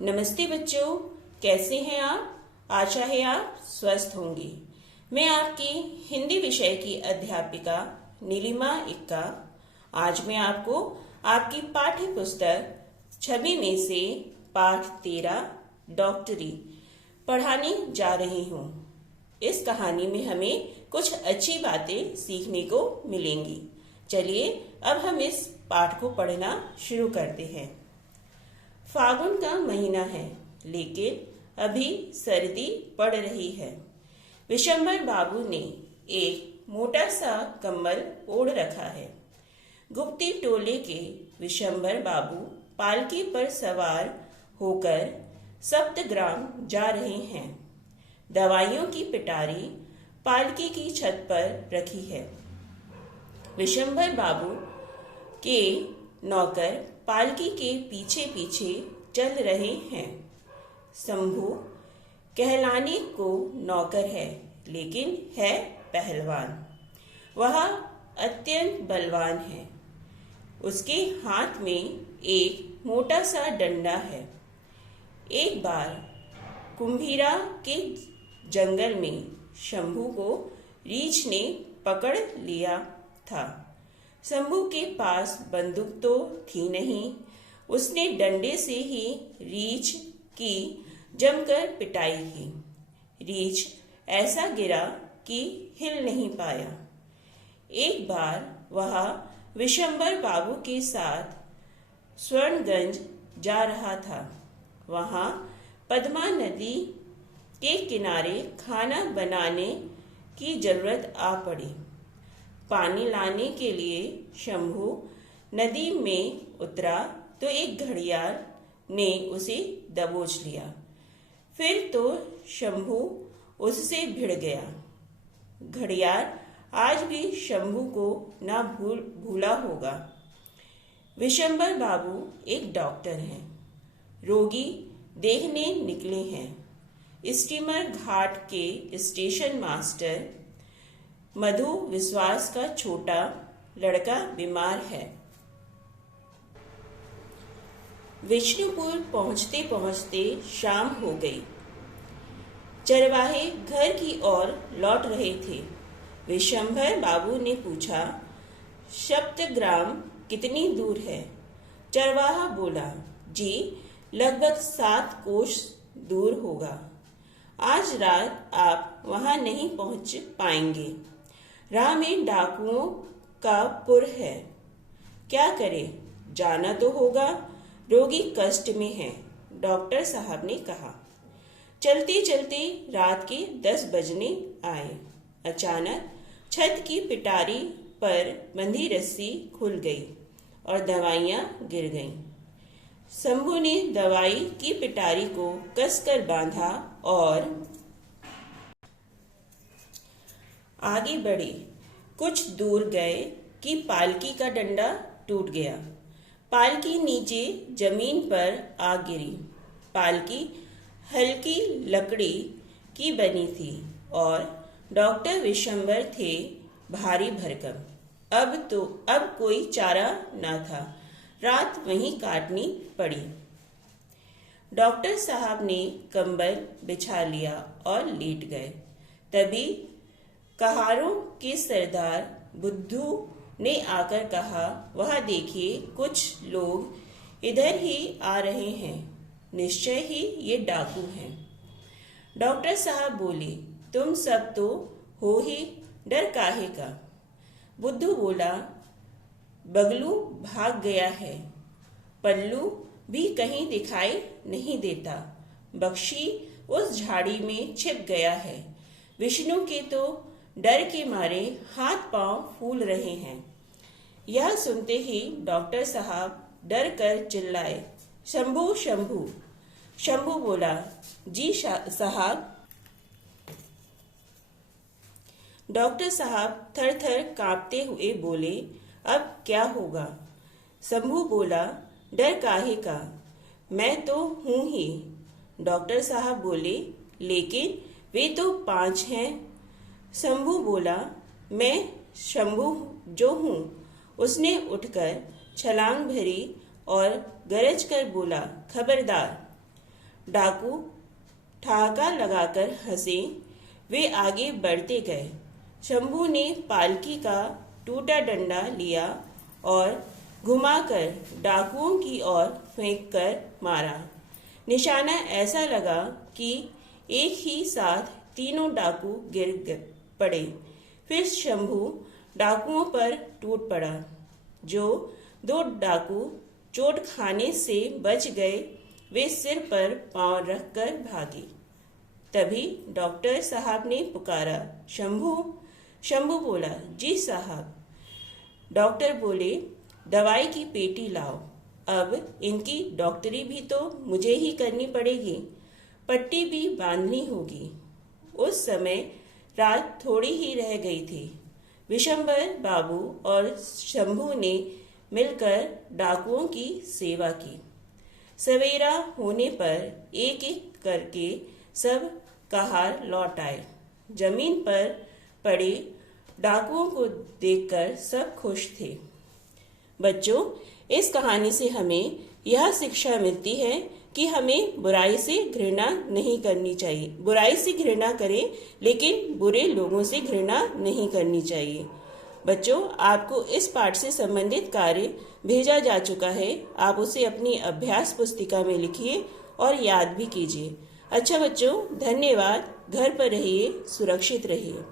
नमस्ते बच्चों, कैसे हैं आप? आशा है आप स्वस्थ होंगे। मैं आपकी हिंदी विषय की अध्यापिका नीलिमा इक्का। आज मैं आपको आपकी पाठ्य पुस्तक 6वीं में से पाठ 13 डॉक्टरी पढ़ाने जा रही हूँ। इस कहानी में हमें कुछ अच्छी बातें सीखने को मिलेंगी। चलिए अब हम इस पाठ को पढ़ना शुरू करते हैं। फागुन का महीना है, लेकिन अभी सर्दी पड़ रही है। विशंबर बाबू ने एक मोटा सा कंबल ओढ़ रखा है। गुप्ती टोले के विशंबर बाबू पालकी पर सवार होकर सप्तग्राम जा रहे हैं। दवाइयों की पिटारी पालकी की छत पर रखी है। विशंबर बाबू के नौकर पालकी के पीछे पीछे चल रहे हैं। शंभू कहलाने को नौकर है, लेकिन है पहलवान। वह अत्यंत बलवान है। उसके हाथ में एक मोटा सा डंडा है। एक बार कुंभीरा के जंगल में शंभू को रीछ ने पकड़ लिया था। शंभू के पास बंदूक तो थी नहीं। उसने डंडे से ही रीछ की जमकर पिटाई की। रीछ ऐसा गिरा कि हिल नहीं पाया। एक बार वह विशंबर बाबू के साथ स्वर्णगंज जा रहा था। वहां पद्मा नदी के किनारे खाना बनाने की जरूरत आ पड़ी। पानी लाने के लिए शंभू नदी में उतरा तो एक घड़ियाल ने उसे दबोच लिया। फिर तो शंभू उससे भिड़ गया। घड़ियाल आज भी शंभू को ना भूला होगा। विशंबर बाबू एक डॉक्टर हैं। रोगी देखने निकले हैं। स्टीमर घाट के स्टेशन मास्टर मधु विश्वास का छोटा लड़का बीमार है। विष्णुपुर पहुंचते पहुंचते शाम हो गई। चरवाहे घर की ओर लौट रहे थे। विशंभर बाबू ने पूछा, सप्तग्राम कितनी दूर है? चरवाहा बोला, जी लगभग 7 कोस दूर होगा। आज रात आप वहां नहीं पहुंच पाएंगे। राह में डाकुओं का पुर है। क्या करें, जाना तो होगा। रोगी कष्ट में है, डॉक्टर साहब ने कहा। चलते चलते रात के 10 बजने आए। अचानक छत की पिटारी पर बंधी रस्सी खुल गई और दवाइयां गिर गईं। शंभू ने दवाई की पिटारी को कसकर बांधा और आगे बढ़े। कुछ दूर गए कि पालकी का डंडा टूट गया। पालकी नीचे जमीन पर आ गिरी। पालकी हल्की लकड़ी की बनी थी और डॉक्टर विशंबर थे भारी भरकम। अब कोई चारा न था। रात वहीं काटनी पड़ी। डॉक्टर साहब ने कंबल बिछा लिया और लेट गए। तभी कहारों के सरदार बुद्धू ने आकर कहा, वह देखिए कुछ लोग इधर ही आ रहे हैं। निश्चय ही ये डाकू हैं। डॉक्टर साहब बोले, तुम सब तो हो ही, डर काहे का? बुद्धू बोला, बगलू भाग गया है। पल्लू भी कहीं दिखाई नहीं देता। बख्शी उस झाड़ी में छिप गया है। विष्णु के तो डर के मारे हाथ पांव फूल रहे हैं। यह सुनते ही डॉक्टर साहब डर कर चिल्लाए, शंभू शंभू। शंभू बोला, जी साहब। डॉक्टर साहब थर थर कांपते हुए बोले, अब क्या होगा? शंभू बोला, डर काहे का, मैं तो हूं ही। डॉक्टर साहब बोले, लेकिन वे तो 5 हैं। शंभू बोला, मैं शंभू जो हूँ। उसने उठकर छलांग भरी और गरज कर बोला, खबरदार। डाकू ठहाका लगाकर हंसे। वे आगे बढ़ते गए। शंभू ने पालकी का टूटा डंडा लिया और घुमाकर डाकुओं की ओर फेंककर मारा। निशाना ऐसा लगा कि एक ही साथ तीनों डाकू गिर पड़े। फिर शंभू डाकुओं पर टूट पड़ा। जो दो डाकू चोट खाने से बच गए वे सिर पर पांव रखकर भागे। तभी डॉक्टर साहब ने पुकारा, शंभू। शंभू बोला, जी साहब। डॉक्टर बोले, दवाई की पेटी लाओ। अब इनकी डॉक्टरी भी तो मुझे ही करनी पड़ेगी, पट्टी भी बांधनी होगी। उस समय रात थोड़ी ही रह गई थी। विशंबर बाबू और शंभू ने मिलकर डाकुओं की सेवा की। सवेरा होने पर एक एक करके सब कहार लौट आए। जमीन पर पड़े डाकुओं को देखकर सब खुश थे। बच्चों, इस कहानी से हमें यह शिक्षा मिलती है कि हमें बुराई से घृणा नहीं करनी चाहिए। बुराई से घृणा करें, लेकिन बुरे लोगों से घृणा नहीं करनी चाहिए। बच्चों, आपको इस पाठ से संबंधित कार्य भेजा जा चुका है। आप उसे अपनी अभ्यास पुस्तिका में लिखिए और याद भी कीजिए। अच्छा बच्चों, धन्यवाद। घर पर रहिए, सुरक्षित रहिए।